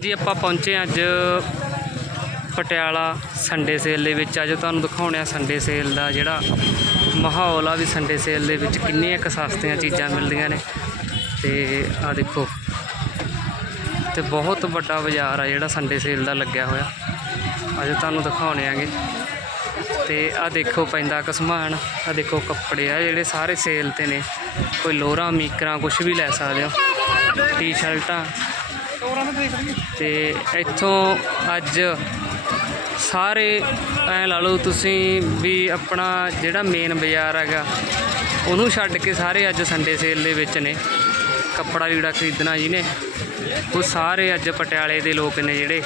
ਜੀ, ਆਪਾਂ ਪਹੁੰਚੇ ਅੱਜ ਪਟਿਆਲਾ ਸੰਡੇ ਸੇਲ ਦੇ ਵਿੱਚ। ਅੱਜ ਤੁਹਾਨੂੰ ਦਿਖਾਉਣੇ ਆ ਸੰਡੇ ਸੇਲ ਦਾ ਜਿਹੜਾ ਮਾਹੌਲ ਆ ਵੀ ਸੰਡੇ ਸੇਲ ਦੇ ਵਿੱਚ ਕਿੰਨੀਆਂ ਕੁ ਸਸਤੀਆਂ ਚੀਜ਼ਾਂ ਮਿਲਦੀਆਂ ਨੇ। ਤੇ ਆ ਦੇਖੋ, ਤੇ ਬਹੁਤ ਵੱਡਾ ਬਾਜ਼ਾਰ ਆ ਜਿਹੜਾ ਸੰਡੇ ਸੇਲ ਦਾ ਲੱਗਿਆ ਹੋਇਆ। ਅੱਜ ਤੁਹਾਨੂੰ ਦਿਖਾਉਣੇ ਆਂਗੇ। ਤੇ ਆ ਦੇਖੋ ਪੈਂਦਾ ਕਸਮਾਨ ਆ ਦੇਖੋ ਕੱਪੜੇ ਆ ਜਿਹੜੇ ਸਾਰੇ ਸੇਲ ਤੇ ਨੇ। ਕੋਈ ਲੋਰਾਂ, ਮੀਕਰਾਂ ਕੁਝ ਵੀ ਲੈ ਸਕਦੇ ਹੋ। ਟੀ-ਸ਼ਰਟਾਂ ਤੇ ਇੱਥੋਂ ਅੱਜ ਸਾਰੇ ਐ ਲਾ ਲਓ ਤੁਸੀਂ ਵੀ ਆਪਣਾ ਜਿਹੜਾ ਮੇਨ ਬਾਜ਼ਾਰ ਹੈਗਾ, ਉਹਨੂੰ ਛੱਡ ਕੇ ਸਾਰੇ ਅੱਜ ਸੰਡੇ ਸੇਲ ਦੇ ਵਿੱਚ ਨੇ। ਕੱਪੜਾ ਲੀੜਾ ਖਰੀਦਣਾ ਜੀ ਨੇ। ਉਹ ਸਾਰੇ ਅੱਜ ਪਟਿਆਲੇ ਦੇ ਲੋਕ ਨੇ ਜਿਹੜੇ,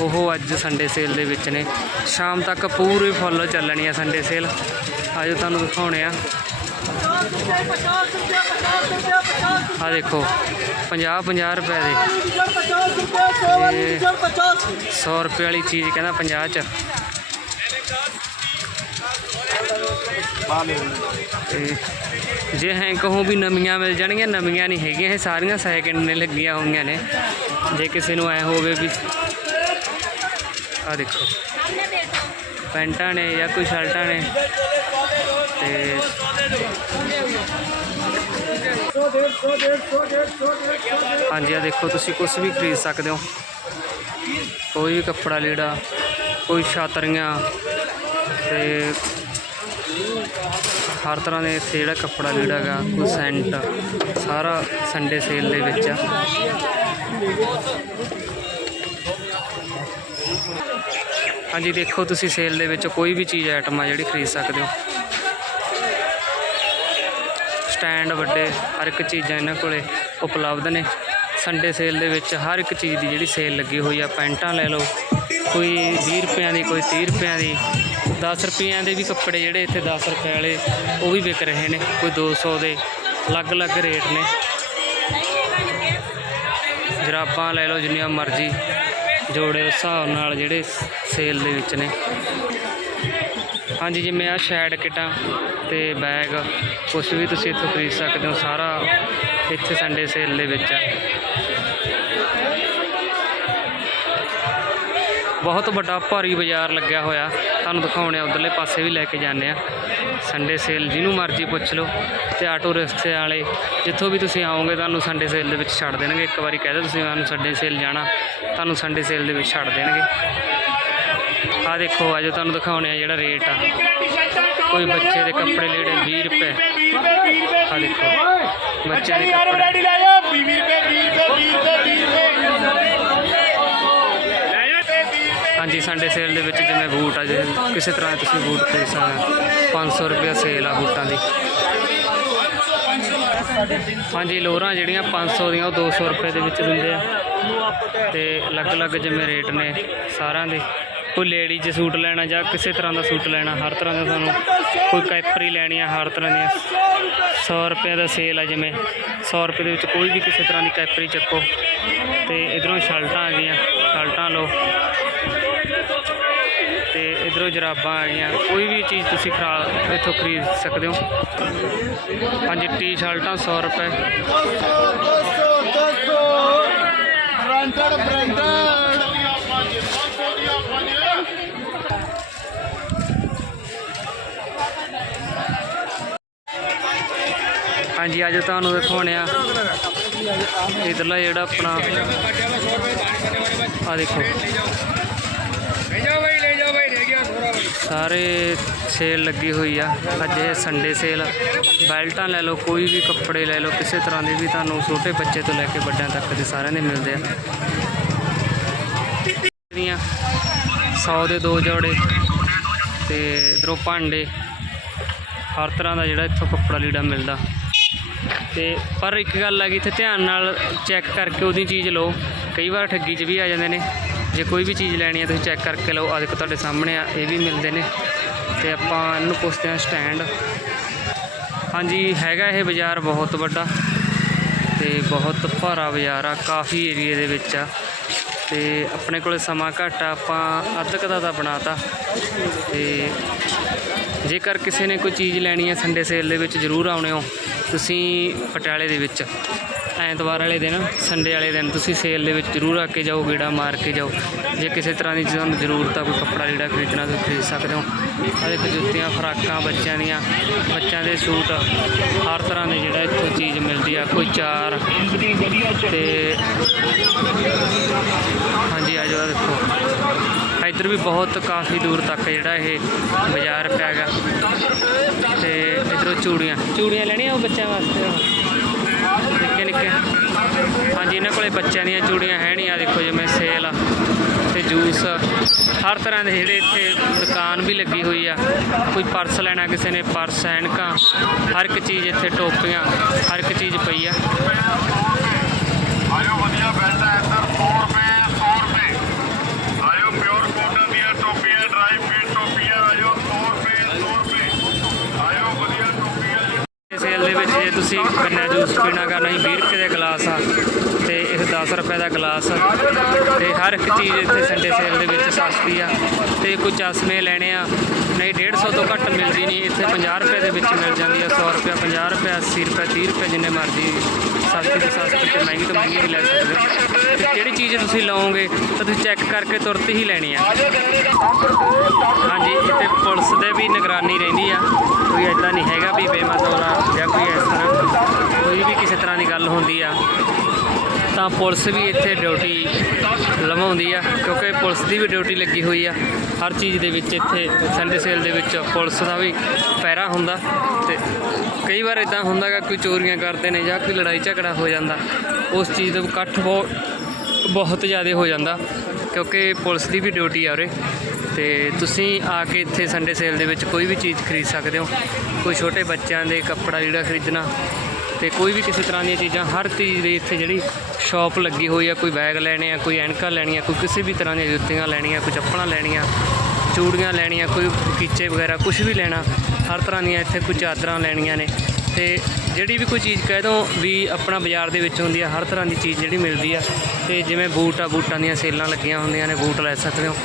ਉਹ ਅੱਜ ਸੰਡੇ ਸੇਲ ਦੇ ਵਿੱਚ ਨੇ। ਸ਼ਾਮ ਤੱਕ ਪੂਰੀ ਫੁੱਲ ਚੱਲਣੀ ਆ ਸੰਡੇ ਸੇਲ ਅੱਜ ਤੁਹਾਨੂੰ ਦਿਖਾਉਣੇ ਆ। ਆ ਦੇਖੋ 50 50 ਰੁਪਏ ਦੇ। ਇਹ 100 ਰੁਪਏ ਵਾਲੀ ਚੀਜ਼ ਕਹਿੰਦਾ 50 ਚ। ਜੇ ਹੈ ਕਹੋ ਵੀ ਨਵੀਆਂ ਮਿਲ ਜਾਣਗੀਆਂ, ਨਵੀਆਂ ਨਹੀਂ ਹੈਗੀਆਂ, ਇਹ ਸਾਰੀਆਂ ਸੈਕਿੰਡ ਨੇ ਲੱਗੀਆਂ ਹੋਈਆਂ ਨੇ। ਜੇ ਕਿਸੇ ਨੂੰ ਐ ਹੋਵੇ ਵੀ ਆ ਦੇਖੋ। ਪੈਂਟਾਂ ਨੇ ਜਾਂ ਕੋਈ ਸ਼ਰਟਾਂ ਨੇ। ਹਾਂਜੀ, ਆ ਦੇਖੋ, ਤੁਸੀਂ ਕੁਝ ਵੀ ਖਰੀਦ ਸਕਦੇ ਹੋ। ਕੋਈ ਵੀ ਕੱਪੜਾ ਲੀੜਾ, ਕੋਈ ਛਾਤਰੀਆਂ ਤੇ ਹਰ ਤਰ੍ਹਾਂ ਦੇ ਇੱਥੇ ਜਿਹੜਾ ਕੱਪੜਾ ਲੀੜਾ ਗਾ ਕੋਈ ਸੈਂਟ, ਸਾਰਾ ਸੰਡੇ ਸੇਲ ਦੇ ਵਿੱਚ ਆ। ਹਾਂਜੀ, ਦੇਖੋ, ਤੁਸੀਂ ਸੇਲ ਦੇ ਵਿੱਚ ਕੋਈ ਵੀ ਚੀਜ਼ ਆਈਟਮ ਆ ਜਿਹੜੀ ਖਰੀਦ ਸਕਦੇ ਹੋ। ਸਟੈਂਡ ਵੱਡੇ ਹਰ ਇੱਕ ਚੀਜ਼ਾਂ ਇਹਨਾਂ ਕੋਲੇ ਉਪਲਬਧ ਨੇ। ਸੰਡੇ ਸੇਲ ਦੇ ਵਿੱਚ ਹਰ ਇੱਕ ਚੀਜ਼ ਦੀ ਜਿਹੜੀ ਸੇਲ ਲੱਗੀ ਹੋਈ ਆ, ਪੈਂਟਾਂ ਲੈ ਲਓ, ਕੋਈ 20 ਰੁਪਿਆਂ ਦੀ, ਕੋਈ 30 ਰੁਪਿਆਂ ਦੀ 10 ਰੁਪਿਆਂ ਦੇ ਵੀ ਕੱਪੜੇ ਜਿਹੜੇ ਇੱਥੇ 10 ਰੁਪਏ ਵਾਲੇ, ਉਹ ਵੀ ਵਿਕ ਰਹੇ ਨੇ, ਕੋਈ 200 ਦੇ ਅਲੱਗ-ਅਲੱਗ ਰੇਟ ਨੇ। ਜਰਾਬਾਂ ਲੈ ਲਓ ਜਿੰਨੀਆਂ ਮਰਜ਼ੀ, ਜੋੜੇ ਉਸ ਹਿਸਾਬ ਨਾਲ ਜਿਹੜੇ ਸੇਲ ਦੇ ਵਿੱਚ ਨੇ। ਹਾਂਜੀ, ਜਿਵੇਂ ਆ ਸ਼ੈਡ ਕਿਟਾਂ ਤੇ ਬੈਗ ਕੁਛ ਵੀ ਤੁਸੀਂ ਇੱਥੋਂ ਖਰੀਦ ਸਕਦੇ ਹੋ, ਸਾਰਾ ਇੱਥੇ ਸੰਡੇ ਸੇਲ ਦੇ ਵਿੱਚ ਆ। ਬਹੁਤ ਵੱਡਾ ਭਾਰੀ ਬਾਜ਼ਾਰ ਲੱਗਿਆ ਹੋਇਆ। ਤੁਹਾਨੂੰ ਦਿਖਾਉਣੇ ਆ, ਉਧਰਲੇ ਪਾਸੇ ਵੀ ਲੈ ਕੇ ਜਾਂਦੇ ਆ। ਸੰਡੇ ਸੇਲ ਜਿਹਨੂੰ ਮਰਜ਼ੀ ਪੁੱਛ ਲਓ। ਤੇ ਆਟੋ ਰਿਕਸ਼ੇ ਵਾਲੇ, ਜਿੱਥੋਂ ਵੀ ਤੁਸੀਂ ਆਓਗੇ, ਤੁਹਾਨੂੰ ਸੰਡੇ ਸੇਲ ਦੇ ਵਿੱਚ ਛੱਡ ਦੇਣਗੇ। ਇੱਕ ਵਾਰੀ ਕਹਿ ਦਿਓ ਤੁਸੀਂ ਮੈਨੂੰ ਸੰਡੇ ਸੇਲ ਜਾਣਾ, ਤੁਹਾਨੂੰ ਸੰਡੇ ਸੇਲ ਦੇ ਵਿੱਚ ਛੱਡ ਦੇਣਗੇ। ਆ ਦੇਖੋ, ਅੱਜ ਤੁਹਾਨੂੰ ਦਿਖਾਉਣੇ ਆ ਜਿਹੜਾ ਰੇਟ ਆ। ਕੋਈ ਬੱਚੇ ਦੇ ਕੱਪੜੇ ਲੀੜੇ 20 ਰੁਪਏ। ਆ ਦੇਖੋ, ਬੱਚਿਆਂ ਦੇ ਕੱਪੜੇ। ਹਾਂਜੀ ਸੰਡੇ ਸੇਲ ਦੇ ਵਿੱਚ ਜਿਵੇਂ ਬੂਟ ਆ ਜੇ ਕਿਸੇ ਤਰ੍ਹਾਂ ਤੁਸੀਂ ਬੂਟ ਖਰੀਦ ਸਕਦੇ ਹੋ। 500 ਰੁਪਏ ਸੇਲ ਆ ਬੂਟਾਂ ਦੀ। ਹਾਂਜੀ, ਲੋਰਾਂ ਜਿਹੜੀਆਂ 500 ਦੀਆਂ, ਉਹ 200 ਰੁਪਏ ਦੇ ਵਿੱਚ ਦਿੰਦੇ ਆ। ਤੇ ਅਲੱਗ-ਅਲੱਗ ਜਿਵੇਂ ਰੇਟ ਨੇ ਸਾਰਿਆਂ ਦੇ। ਕੋਈ ਲੇਡੀਜ਼ ਸੂਟ ਲੈਣਾ ਜਾਂ ਕਿਸੇ ਤਰ੍ਹਾਂ ਦਾ ਸੂਟ ਲੈਣਾ, ਹਰ ਤਰ੍ਹਾਂ ਦਾ ਤੁਹਾਨੂੰ ਕੋਈ ਕੈਪਰੀ ਲੈਣੀ ਆ, ਹਰ ਤਰ੍ਹਾਂ ਦੀਆਂ। 100 ਰੁਪਏ ਦਾ ਸੇਲ ਆ ਜਿਵੇਂ। 100 ਰੁਪਏ ਦੇ ਵਿੱਚ ਕੋਈ ਵੀ ਕਿਸੇ ਤਰ੍ਹਾਂ ਦੀ ਕੈਪਰੀ ਚੱਕੋ। ਤੇ ਇਧਰੋਂ ਸ਼ਰਟਾਂ ਆ ਗਈਆਂ, ਸ਼ਰਟਾਂ ਲਓ। ਤੇ ਇਧਰੋਂ ਜਰਾਬਾਂ ਆ ਗਈਆਂ। ਕੋਈ ਵੀ ਚੀਜ਼ ਤੁਸੀਂ ਖਰਾ, ਇੱਥੋਂ ਖਰੀਦ ਸਕਦੇ ਹੋ। ਹਾਂਜੀ, ਟੀ-ਸ਼ਰਟਾਂ 100 ਰੁਪਏ। ਬ੍ਰਾਂਡਡ ਬ੍ਰਾਂਡਡ ਹਾਂਜੀ, ਅੱਜ ਤੁਹਾਨੂੰ ਦਿਖਾਉਣੇ ਆ। ਇਧਰਲਾ ਜਿਹੜਾ ਆਪਣਾ ਆ ਦੇਖੋ। ਸਾਰੇ ਸੇਲ ਲੱਗੀ ਹੋਈ ਆ। ਅੱਜ ਇਹ ਸੰਡੇ ਸੇਲ ਬੈਲਟਾਂ ਲੈ ਲਓ, ਕੋਈ ਵੀ ਕੱਪੜੇ ਲੈ ਲਓ, ਕਿਸੇ ਤਰ੍ਹਾਂ ਦੇ ਵੀ ਤੁਹਾਨੂੰ ਛੋਟੇ ਬੱਚੇ ਤੋਂ ਲੈ ਕੇ ਵੱਡਿਆਂ ਤੱਕ ਦੇ ਸਾਰਿਆਂ ਦੇ ਮਿਲਦੇ ਆ। ਦੀਆਂ 100 ਦੇ ਦੋ ਜੋੜੇ ਤੇ ਇਧਰੋਂ ਭਾਂਡੇ, ਹਰ ਤਰ੍ਹਾਂ ਦਾ ਜਿਹੜਾ ਇੱਥੋਂ ਕੱਪੜਾ ਲੀੜਾ ਮਿਲਦਾ। ਤੇ ਪਰ ਇੱਕ ਗੱਲ ਆ ਕਿ ਇੱਥੇ ਧਿਆਨ ਨਾਲ ਚੈੱਕ ਕਰਕੇ ਉਹਦੀ ਚੀਜ਼ ਲਓ। ਕਈ ਵਾਰ ਠੱਗੀ 'ਚ ਵੀ ਆ ਜਾਂਦੇ ਨੇ। ਜੇ ਕੋਈ ਵੀ ਚੀਜ਼ ਲੈਣੀ ਹੈ ਤੁਸੀਂ ਚੈੱਕ ਕਰਕੇ ਲਓ। ਆ ਦੇਖੋ ਤੁਹਾਡੇ ਸਾਹਮਣੇ ਆ, ਇਹ ਵੀ ਮਿਲਦੇ ਨੇ। ਤੇ ਆਪਾਂ ਇਹਨੂੰ ਪੁੱਛਦੇ ਹਾਂ ਸਟੈਂਡ ਹਾਂਜੀ, ਹੈਗਾ ਇਹ ਬਾਜ਼ਾਰ ਬਹੁਤ ਵੱਡਾ। ਤੇ ਬਹੁਤ ਭਾਰਾ ਬਾਜ਼ਾਰ ਆ, ਕਾਫੀ ਏਰੀਏ ਦੇ ਵਿੱਚ ਆ। ਤੇ ਆਪਣੇ ਕੋਲੇ ਸਮਾਂ ਘੱਟ ਆ, ਆਪਾਂ ਅੱਧ ਕੁ ਦਾ ਤਾਂ ਬਣਾਤਾ ਤੇ। ਜੇਕਰ ਕਿਸੇ ਨੇ ਕੋਈ ਚੀਜ਼ ਲੈਣੀ ਹੈ ਸੰਡੇ ਸੇਲ ਦੇ ਵਿੱਚ, ਜ਼ਰੂਰ ਆਉਣੇ ਹੋ। ਤੁਸੀਂ ਪਟਿਆਲੇ ਦੇ ਵਿੱਚ, ਐਤਵਾਰ ਵਾਲੇ ਦਿਨ ਸੰਡੇ ਵਾਲੇ ਦਿਨ ਤੁਸੀਂ ਸੇਲ ਦੇ ਵਿੱਚ ਜ਼ਰੂਰ ਆ ਕੇ ਜਾਓ, ਗੇੜਾ ਮਾਰ ਕੇ ਜਾਓ। ਜੇ ਕਿਸੇ ਤਰ੍ਹਾਂ ਦੀ ਤੁਹਾਨੂੰ ਜ਼ਰੂਰਤ ਆ, ਕੋਈ ਕੱਪੜਾ ਲੀੜਾ ਖਰੀਦਣਾ, ਤੁਸੀਂ ਖਰੀਦ ਸਕਦੇ ਹੋ। ਆਹ ਦੇਖੋ, ਜੁੱਤੀਆਂ, ਫਰਾਕਾਂ, ਬੱਚਿਆਂ ਦੀਆਂ, ਬੱਚਿਆਂ ਦੇ ਸੂਟ, ਹਰ ਤਰ੍ਹਾਂ ਦੇ ਜਿਹੜਾ ਇੱਥੋਂ ਚੀਜ਼ ਮਿਲਦੀ ਆ, ਕੋਈ ਚਾਰ। ਤੇ ਹਾਂਜੀ ਆ ਜਾਓ ਆਹ ਦੇਖੋ ਇੱਧਰ ਵੀ ਬਹੁਤ ਕਾਫੀ ਦੂਰ ਤੱਕ ਜਿਹੜਾ ਇਹ ਬਾਜ਼ਾਰ ਪਿਆ ਹੈਗਾ ਤੇ ਇੱਧਰੋਂ ਚੂੜੀਆਂ। ਚੂੜੀਆਂ ਲੈਣੀਆਂ ਉਹ ਬੱਚਿਆਂ ਵਾਸਤੇ? ਨਿੱਕੇ ਨਿੱਕੇ ਹਾਂਜੀ, ਇਹਨਾਂ ਕੋਲੇ ਬੱਚਿਆਂ ਦੀਆਂ ਚੂੜੀਆਂ ਹੈ ਨਹੀਂ। ਆ ਦੇਖੋ ਜਿਵੇਂ ਸੇਲ ਆ ਤੇ ਜੂਸ ਹਰ ਤਰ੍ਹਾਂ ਦੇ ਜਿਹੜੇ ਇੱਥੇ ਦੁਕਾਨ ਵੀ ਲੱਗੀ ਹੋਈ ਆ। ਕੋਈ ਪਰਸ ਲੈਣਾ ਕਿਸੇ ਨੇ, ਪਰਸ, ਐਨਕਾਂ। ਹਰ ਇੱਕ ਚੀਜ਼ ਇੱਥੇ ਟੋਪੀਆਂ, ਹਰ ਇੱਕ ਚੀਜ਼ ਪਈ ਆ ਆਇਓ ਵਧੀਆ ਬੈਲਟ ਹੈ ਇੱਧਰ 100 ਰੁਪਏ 100 ਰੁਪਏ ਆਇਓ ਪਿਓਰ ਕੋਟਨ ਦੀਆਂ ਟੋਪੀਆਂ ਡਰਾਈ ਫਿਟ ਟੋਪੀਆਂ ਆਇਓ 100 ਰੁਪਏ 100 ਰੁਪਏ ਆਇਓ ਵਧੀਆ ਟੋਪੀਆਂ ਜੀ ਸੇਲ ਦੇ ਵਿੱਚ ਜੇ ਤੁਸੀਂ ਗੰਨਾ ਜੂਸ ਪੀਣਾ ਗਾ ਨਹੀਂ 20 ਰੁਪਏ ਦਾ ਗਲਾਸ ਆ, ਤੇ ਇਹ 10 ਰੁਪਏ ਦਾ ਗਲਾਸ ਤੇ ਹਰ ਇੱਕ ਚੀਜ਼ ਇੱਥੇ ਸੰਡੇ ਸੇਲ ਦੇ ਵਿੱਚ ਸਸਤੀ ਆ। ਤੇ ਕੋਈ ਚਸ਼ਮੇ ਲੈਣੇ ਆ, ਨਹੀਂ 150 ਤੋਂ ਘੱਟ ਮਿਲਦੀ ਨਹੀਂ, ਇੱਥੇ 50 ਰੁਪਏ ਦੇ ਵਿੱਚ ਮਿਲ ਜਾਂਦੀ ਆ 100 ਰੁਪਏ 50 ਰੁਪਏ 80 ਰੁਪਏ 30 ਰੁਪਏ ਜਿੰਨੇ ਮਰਜ਼ੀ ਸਸਤੀ ਤੋਂ ਸਸਤੀ ਤੇ ਮਹਿੰਗੀ ਤੋਂ ਮਹਿੰਗੀ ਵੀ ਲੈ ਸਕਦੇ ਹੋ। ਤੇ ਜਿਹੜੀ ਚੀਜ਼ ਤੁਸੀਂ ਲਓਗੇ, ਤਾਂ ਤੁਸੀਂ ਚੈੱਕ ਕਰਕੇ ਤੁਰਤ ਹੀ ਲੈਣੀ ਆ। ਹਾਂਜੀ, ਇੱਥੇ ਪੁਲਿਸ ਦੇ ਵੀ ਨਿਗਰਾਨੀ ਰਹਿੰਦੀ ਆ, ਕੋਈ ਐਦਾਂ ਨਹੀਂ ਹੈਗਾ ਵੀ ਬੇਮਤੌਲਾ ਜਾਂ ਕੋਈ ਇਸ ਤਰ੍ਹਾਂ। ਤਰ੍ਹਾਂ ਦੀ ਗੱਲ ਹੁੰਦੀ ਆ, ਤਾਂ ਪੁਲਿਸ ਵੀ ਇੱਥੇ ਡਿਊਟੀ ਲਵਾਉਂਦੀ ਆ, ਕਿਉਂਕਿ ਪੁਲਿਸ ਦੀ ਵੀ ਡਿਊਟੀ ਲੱਗੀ ਹੋਈ ਆ। ਹਰ ਚੀਜ਼ ਦੇ ਵਿੱਚ ਇੱਥੇ ਸੰਡੇ ਸੇਲ ਦੇ ਵਿੱਚ ਪੁਲਿਸ ਦਾ ਵੀ ਪਹਿਰਾ ਹੁੰਦਾ ਤੇ ਕਈ ਵਾਰ ਇਦਾਂ ਹੁੰਦਾ ਗਾ ਕੋਈ ਚੋਰੀਆਂ ਕਰਦੇ ਨੇ ਜਾਂ ਕੋਈ ਲੜਾਈ ਝਗੜਾ ਹੋ ਜਾਂਦਾ, ਉਸ ਚੀਜ਼ ਦਾ ਇਕੱਠ ਬਹੁਤ ਬਹੁਤ ਜ਼ਿਆਦਾ ਹੋ ਜਾਂਦਾ, ਕਿਉਂਕਿ ਪੁਲਿਸ ਦੀ ਵੀ ਡਿਊਟੀ ਆ ਉਰੇ। ਤੇ ਤੁਸੀਂ ਆ ਕੇ ਇੱਥੇ ਸੰਡੇ ਸੇਲ ਦੇ ਵਿੱਚ ਕੋਈ ਵੀ ਚੀਜ਼ ਖਰੀਦ ਸਕਦੇ ਹੋ, ਕੋਈ ਛੋਟੇ ਬੱਚਿਆਂ ਦੇ ਕੱਪੜਾ ਜਿਹੜਾ ਖਰੀਦਣਾ ਤੇ ਕੋਈ ਵੀ ਕਿਸੇ ਤਰ੍ਹਾਂ ਦੀਆਂ ਚੀਜ਼ਾਂ, ਹਰ ਚੀਜ਼ ਦੀ ਇੱਥੇ ਜਿਹੜੀ ਸ਼ਾਪ ਲੱਗੀ ਹੋਈ ਆ, ਕੋਈ ਬੈਗ ਲੈਣੇ ਆ, ਕੋਈ ਐਨਕਾਂ ਲੈਣੀਆਂ, ਕੋਈ ਕਿਸੇ ਵੀ ਤਰ੍ਹਾਂ ਦੀਆਂ ਜੁੱਤੀਆਂ ਲੈਣੀਆਂ, ਕੋਈ ਚੱਪਲਾਂ ਲੈਣੀਆਂ, ਚੂੜੀਆਂ ਲੈਣੀਆਂ, ਕੋਈ ਕੀਚੇ ਵਗੈਰਾ ਕੁਝ ਵੀ ਲੈਣਾ, ਹਰ ਤਰ੍ਹਾਂ ਦੀਆਂ ਇੱਥੇ ਕੋਈ ਚਾਦਰਾਂ ਲੈਣੀਆਂ ਨੇ। ਤੇ ਜਿਹੜੀ ਵੀ ਕੋਈ ਚੀਜ਼ ਕਹਿ ਦੋ ਵੀ ਆਪਣਾ ਬਾਜ਼ਾਰ ਦੇ ਵਿੱਚ ਹੁੰਦੀ ਆ, ਹਰ ਤਰ੍ਹਾਂ ਦੀ ਚੀਜ਼ ਜਿਹੜੀ ਮਿਲਦੀ ਆ, ਤੇ ਜਿਵੇਂ ਬੂਟ ਆ, ਬੂਟਾਂ ਦੀਆਂ ਸੇਲਾਂ ਲੱਗੀਆਂ ਹੁੰਦੀਆਂ ਨੇ, ਬੂਟ ਲੈ ਸਕਦੇ ਹੋ।